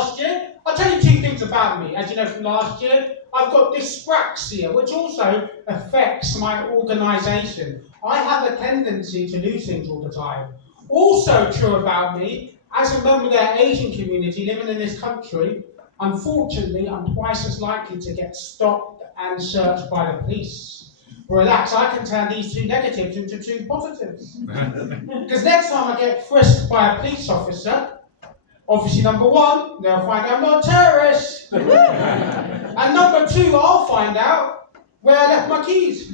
last year? I'll tell you 2 things about me. As you know from last year, I've got dyspraxia, which also affects my organisation. I have a tendency to lose things all the time. Also true about me, as a member of the Asian community living in this country, unfortunately, I'm twice as likely to get stopped and searched by the police. Relax, I can turn these 2 negatives into 2 positives. Because next time I get frisked by a police officer, obviously, number 1, they'll find out I'm not a terrorist. And number 2, I'll find out where I left my keys.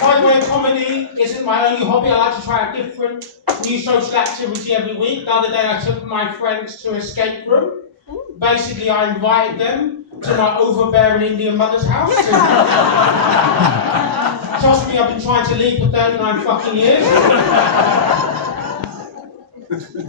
By the way, comedy isn't my only hobby. I like to try a different new social activity every week. The other day I took my friends to an escape room. Basically, I invited them to my overbearing Indian mother's house. Trust me, I've been trying to leave for 39 fucking years.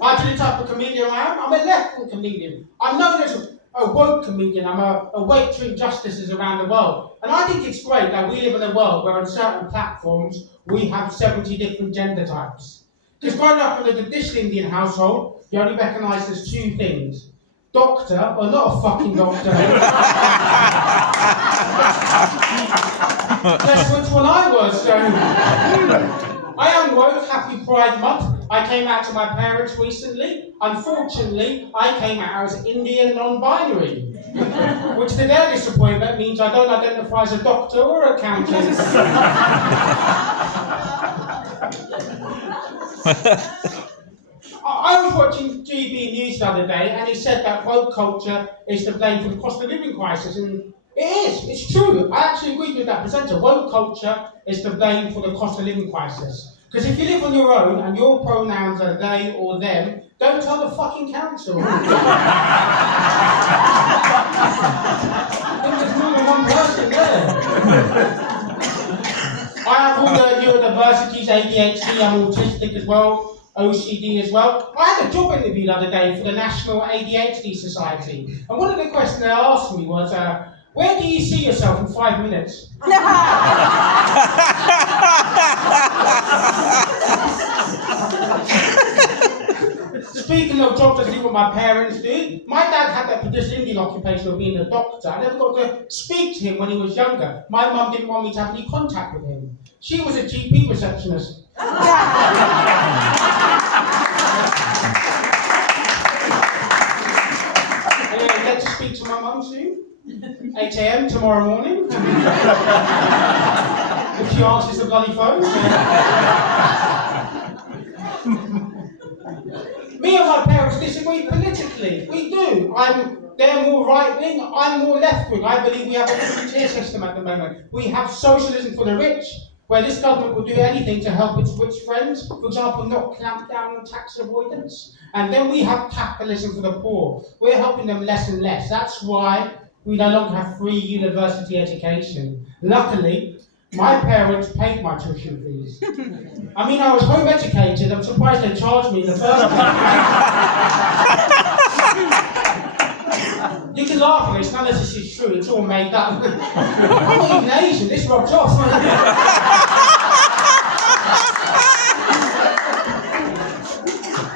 I do the type of comedian I am. I'm a left-wing comedian. I'm known as a woke comedian. I'm awake to injustices around the world. And I think it's great that we live in a world where on certain platforms we have 70 different gender types. Because growing up in a traditional Indian household, you only recognise there's 2 things. Doctor, or not a fucking doctor. Guess which one I was. So I am woke, happy Pride Month. I came out to my parents recently. Unfortunately, I came out as Indian non-binary. Which to their disappointment means I don't identify as a doctor or accountant. I was watching GB News the other day and he said that woke culture is to blame for the cost of living crisis, and it is, it's true. I actually agree with that presenter. Woke culture is to blame for the cost of living crisis. Because if you live on your own and your pronouns are they or them, don't tell the fucking council. I think there's more than one person there. I have all the neurodiversities, ADHD, I'm autistic as well. OCD as well. I had a job interview the other day for the National ADHD Society, and one of the questions they asked me was, where do you see yourself in 5 minutes? Speaking of jobs, I do what my parents do. My dad had that traditional Indian occupation of being a doctor. I never got to speak to him when he was younger. My mum didn't want me to have any contact with him. She was a GP receptionist. Get to speak to my mum soon. 8 a.m. tomorrow morning. If she answers the bloody phone. Me and my parents disagree politically. We do. They're more right-wing, I'm more left-wing. I believe we have a different tier system at the moment. We have socialism for the rich, where this government will do anything to help its rich friends, for example, not clamp down on tax avoidance. And then we have capitalism for the poor. We're helping them less and less. That's why we no longer have free university education. Luckily, my parents paid my tuition fees. I mean, I was home educated. I'm surprised they charged me in the first place. You can laugh at this, none of this is true, it's all made up. I'm not even Asian, this rubs off.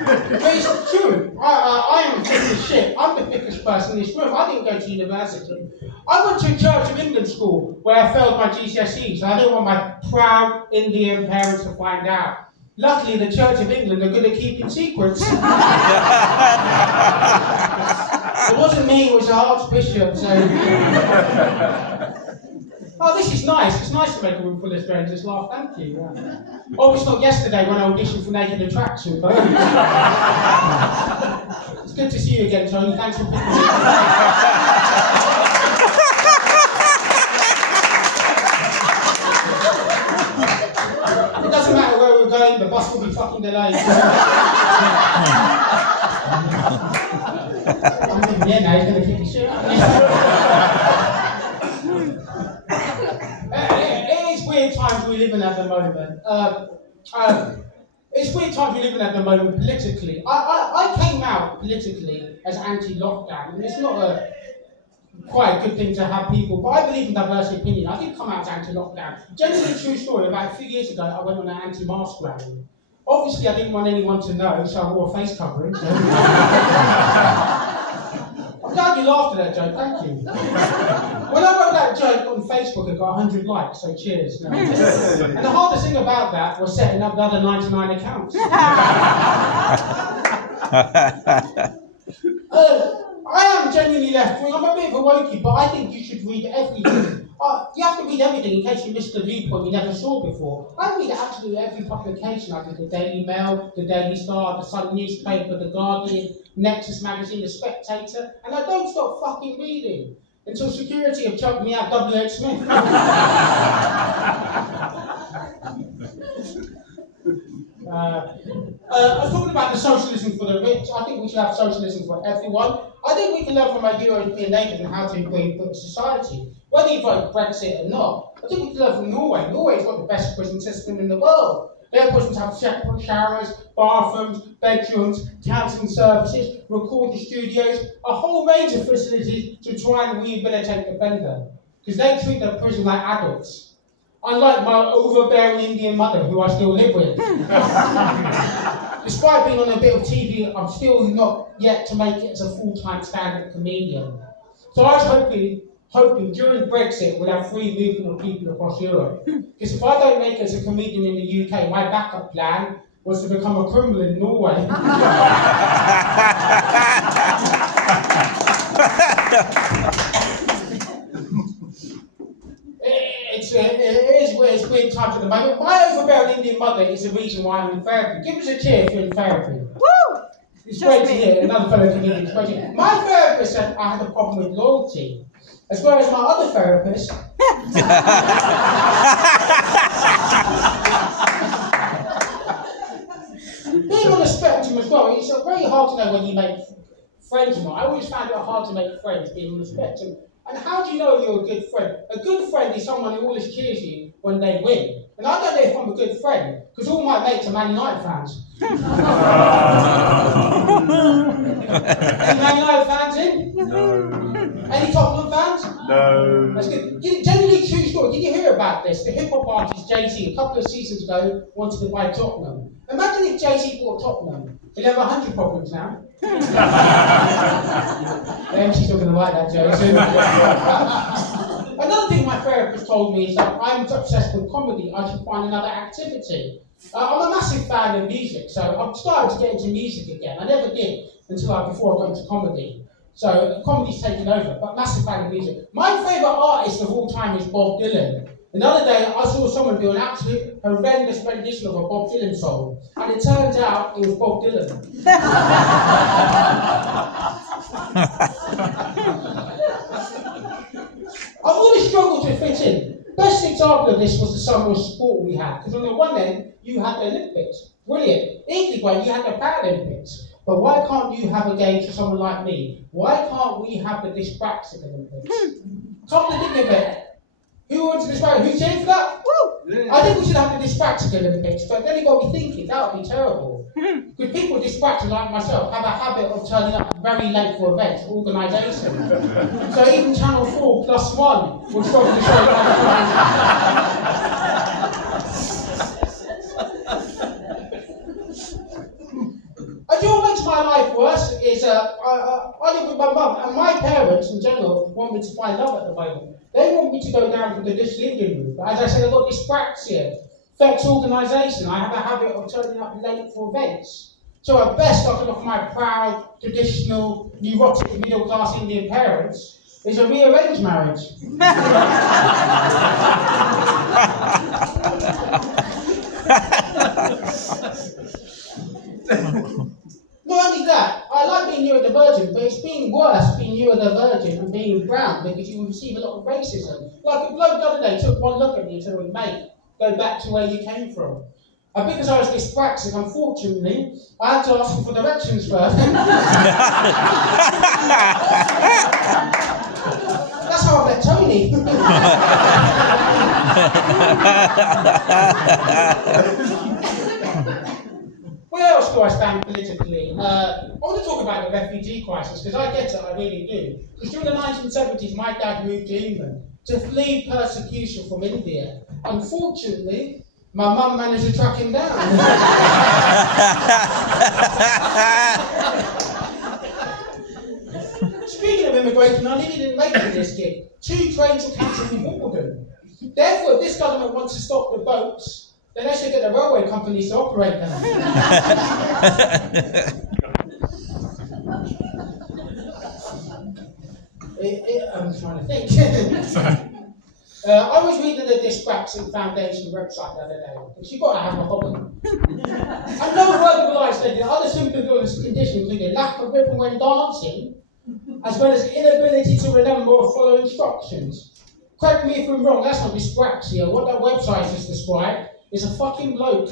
But it's true. I am thick as shit. I'm the thickest person in this room. I didn't go to university. I went to Church of England school where I failed my GCSEs, and I don't want my proud Indian parents to find out. Luckily, the Church of England are good at keeping secrets. It wasn't me, it was the Archbishop, so... Oh, this is nice. It's nice to make a room full of strangers laugh, thank you. Oh, it's not yesterday when I auditioned for Naked Attraction, but... It's good to see you again, Tony. Thanks for picking me up. It doesn't matter where we're going, the bus will be fucking delayed. I'm thinking, yeah, now he's going to kick his shit out. It's weird times we live in at the moment. It's weird times we live in at the moment politically. I came out politically as anti-lockdown, and it's not quite a good thing to have people, but I believe in diversity of opinion. I did come out as anti-lockdown. Genuinely true story, about a few years ago I went on an anti-mask rally. Obviously, I didn't want anyone to know, so I wore a face covering. I'm glad you laughed at that joke, thank you. When I wrote that joke on Facebook, it got 100 likes, so cheers. No. And the hardest thing about that was setting up the other 99 accounts. I am genuinely left-wing. I'm a bit of a wokey, but I think you should read everything. You have to read everything in case you missed a viewpoint you never saw before. I read absolutely every publication. I read the Daily Mail, the Daily Star, the Sun newspaper, the Guardian, Nexus magazine, the Spectator, and I don't stop fucking reading until security have chucked me out W.H. Smith. I was talking about the socialism for the rich. I think we should have socialism for everyone. I think we can learn from our European neighbours on how to improve British society. Whether you vote Brexit or not, I think we can learn from Norway. Norway's got the best prison system in the world. Their prisons have separate showers, bathrooms, bedrooms, counselling services, recording studios, a whole range of facilities to try and rehabilitate the offender. Because they treat their prison like adults. Unlike my overbearing Indian mother, who I still live with. Despite being on a bit of TV, I'm still not yet to make it as a full-time stand-up comedian. So I was hoping during Brexit we'll have free movement of people across Europe. Because if I don't make it as a comedian in the UK, my backup plan was to become a criminal in Norway. It's weird times at the moment. My overbearing Indian mother is the reason why I'm in therapy. Give us a cheer if you're in therapy. Woo! It's great to hear another fellow comedian. My therapist said I had a problem with loyalty, as well as my other therapist. Being on the spectrum as well, it's very hard to know when you make friends or not. I always found it hard to make friends being on the spectrum. And how do you know you're a good friend? A good friend is someone who always cheers you when they win. And I don't know if I'm a good friend, because all my mates are Man United fans. Any Man United fans in? No. Any Tottenham fans? No. That's good. Genuinely true story. Did you hear about this? The hip-hop artist Jay-Z, a couple of seasons ago, wanted to buy Tottenham. Imagine if Jay-Z bought Tottenham. He'll have 100 problems now. MC's not going to like that, Joe. Another thing my therapist told me is that I'm obsessed with comedy. I should find another activity. I'm a massive fan of music, so I've started to get into music again. I never did before I got into comedy. So comedy's taken over, but massive fan of music. My favourite artist of all time is Bob Dylan. The other day, I saw someone do an absolute horrendous rendition of a Bob Dylan song, and it turns out it was Bob Dylan. I've always struggled to fit in. Best example of this was the summer of sport we had, because on the one end, you had the Olympics. Brilliant. Equally great, you had the Paralympics. But why can't you have a game for someone like me? Why can't we have the dyspraxic Olympics? Come to think of it. Who wants to dyspraxic? Who's in for that? Woo! Yeah. I think we should have the dyspraxic Olympics, but then you got me thinking, that would be terrible. Because people dyspraxic like myself have a habit of turning up very late for events, organisation. So even Channel 4 plus 1 would struggle to show what makes my life worse is I live with my mum, and my parents in general want me to find love at the moment. They want me to go down for the disliving route, but as I said, I've got dyspraxia, affects organisation. I have a habit of turning up late for events. So at best, I can offer my proud, traditional, neurotic, middle-class Indian parents is a rearranged marriage. Not only that, I like being near the Virgin, but it's being worse being near the Virgin and being brown because you receive a lot of racism. Like a bloke the other day took one look at me and said, mate, go back to where you came from. And because I was dyspraxic, unfortunately, I had to ask him for directions first. That's how I met Tony. Where else do I stand politically? I want to talk about the refugee crisis, because I get it, I really do. Because during the 1970s, my dad moved to England to flee persecution from India. Unfortunately, my mum managed to track him down. Speaking of immigration, I nearly didn't make it this gig. 2 trains were cancelled in Wimbledon. Therefore, if this government wants to stop the boats, then they should get the railway companies to operate them. I'm trying to think. I was reading the Dyspraxic Foundation website the other day, because you've got to have a hobby. And no word of lie said that other symptoms of this condition included lack of rhythm when dancing, as well as inability to remember or follow instructions. Correct me if I'm wrong, that's not dyspraxia. What that website just described is a fucking bloke.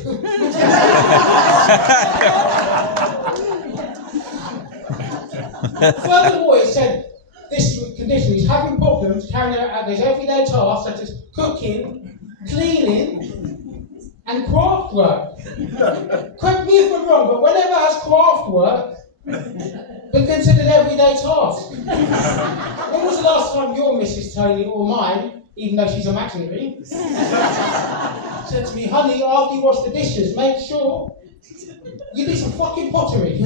Furthermore, it said this condition is having problems carrying out those everyday tasks such as cooking, cleaning, and craft work. Correct me if I'm wrong, but whenever has craft work been considered everyday task? When was the last time your Mrs. Tony or mine, even though she's imaginary, said to me, honey, after you wash the dishes, make sure you do some fucking pottery.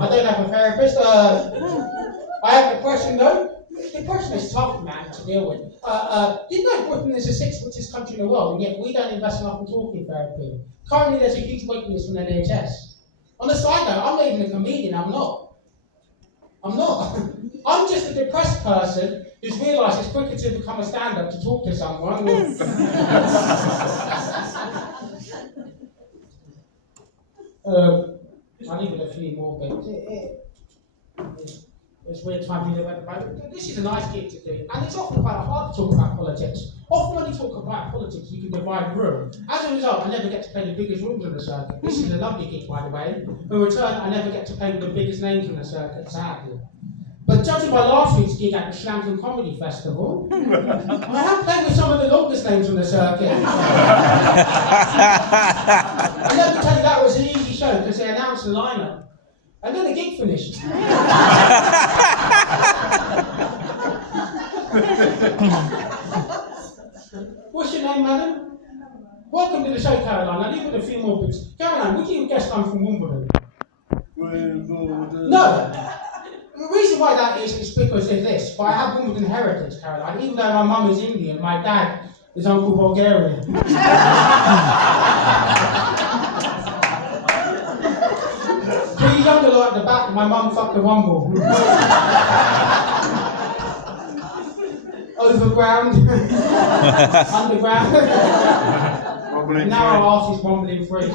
I don't have a therapist. I have depression though. Depression is tough, man, to deal with. You know Britain is the 6th richest country in the world, and yet we don't invest enough in talking therapy. Currently, there's a huge waiting list from the NHS. On the side note, I'm not even a comedian, I'm not. I'm just a depressed person who's realised it's quicker to become a stand-up to talk to someone. I'll leave it a few more bits. It's weird time to live at the moment. This is a nice gig to do, and it's often quite hard to talk about politics. Often when you talk about politics, you can divide the room. As a result, I never get to play the biggest rooms on the circuit. This is a lovely gig, by the way. In return, I never get to play with the biggest names on the circuit, sadly. But judging by last week's gig at the Schlangen Comedy Festival, I have played with some of the longest names on the circuit. And let me tell you, that was an easy show because they announced the lineup. And then the gig finished. What's your name, madam? Welcome to the show, Caroline. I'll leave with a few more bits. Caroline, would you guess I'm from Wimbledon? No. The reason why that is because of this. But I have Wimbledon heritage, Caroline. Even though my mum is Indian, my dad is Uncle Bulgarian. 3 younger lot at the back, my mum fucked the Wumble. Overground, underground. Now our arse is wombling free.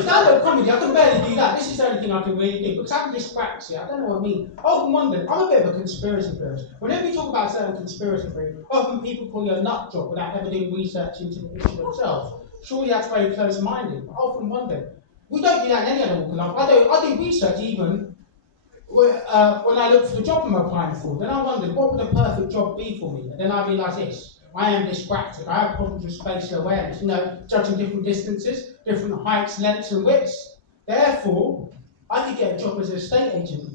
Stand-up comedy, I can barely do that. This is the only thing I can really do. Because I'm dyspraxia, I don't know what I mean. Often wonder, I'm a bit of a conspiracy theorist. Whenever you talk about certain conspiracy theory, often people call you a nut job without ever doing research into the issue themselves. Surely that's very close-minded. I often wonder, we don't do that in any other walk of life. I do research even when I look for the job I'm applying for. Then I wondered, what would a perfect job be for me? And then I realised this. I am dyspraxic. I have problems with spatial awareness, judging different distances, different heights, lengths, and widths. Therefore, I could get a job as an estate agent.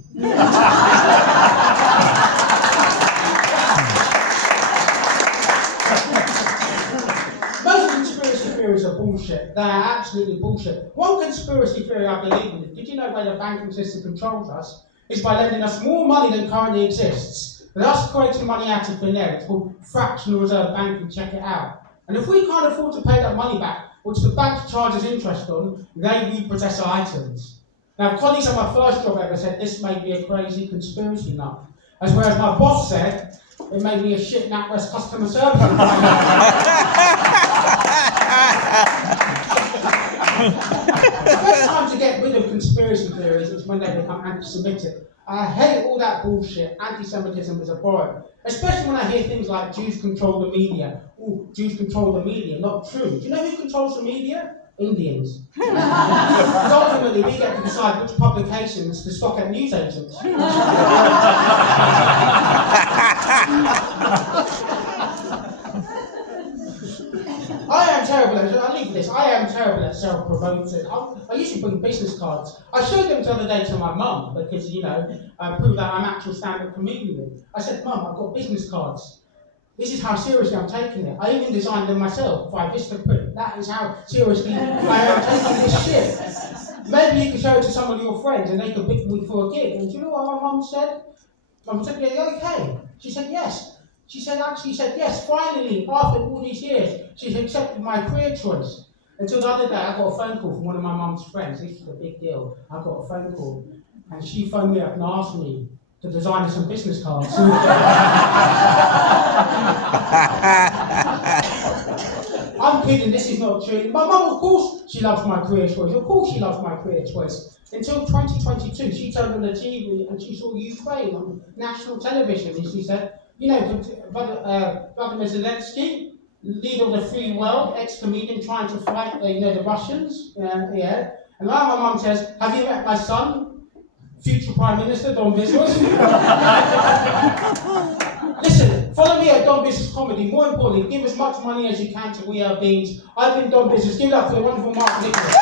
Most conspiracy theories are bullshit. They are absolutely bullshit. One conspiracy theory I believe in, did you know where the banking system controls us, is by lending us more money than currently exists. Thus creating money out of thin air. It's called fractional reserve banking, check it out. And if we can't afford to pay that money back, which the bank charges interest on, they repossess our items. Now, colleagues at my first job ever said this made me a crazy conspiracy nut. As whereas my boss said, it made me a shit NatWest customer service advisor. The best time to get rid of conspiracy theories is when they become anti-Semitic. I hate all that bullshit. Anti-Semitism is abhorrent. Especially when I hear things like Jews control the media. Ooh, Jews control the media. Not true. Do you know who controls the media? Indians. Because ultimately we get to decide which publications to stock at newsagents. I am terrible. I'll leave this. I am terrible at self-promoting. I usually bring business cards. I showed them the other day to my mum because, I proved that I'm actual stand-up comedian. I said, Mum, I've got business cards. This is how seriously I'm taking it. I even designed them myself by Vistaprint. That is how seriously I am taking this shit. Maybe you could show it to some of your friends and they could pick me for a gig. And do you know what my mum said? Mum said, yeah, okay. She said, yes. She said, yes, finally, after all these years, she's accepted my career choice. Until the other day, I got a phone call from one of my mum's friends. This is a big deal. I got a phone call. And she phoned me up and asked me to design her some business cards. I'm kidding, this is not true. My mum, of course, she loves my career choice. Of course she loves my career choice. Until 2022, she turned on the TV and she saw Ukraine on national television. And she said, Vladimir Zelensky, leader of the free world, ex-comedian trying to fight the Russians. And now my mum says, have you met my son? Future Prime Minister, Don Business. Listen, follow me at Don Business Comedy. More importantly, give as much money as you can to We Are Beans. I've been Don Business. Give it up for the wonderful Mark Nicholas.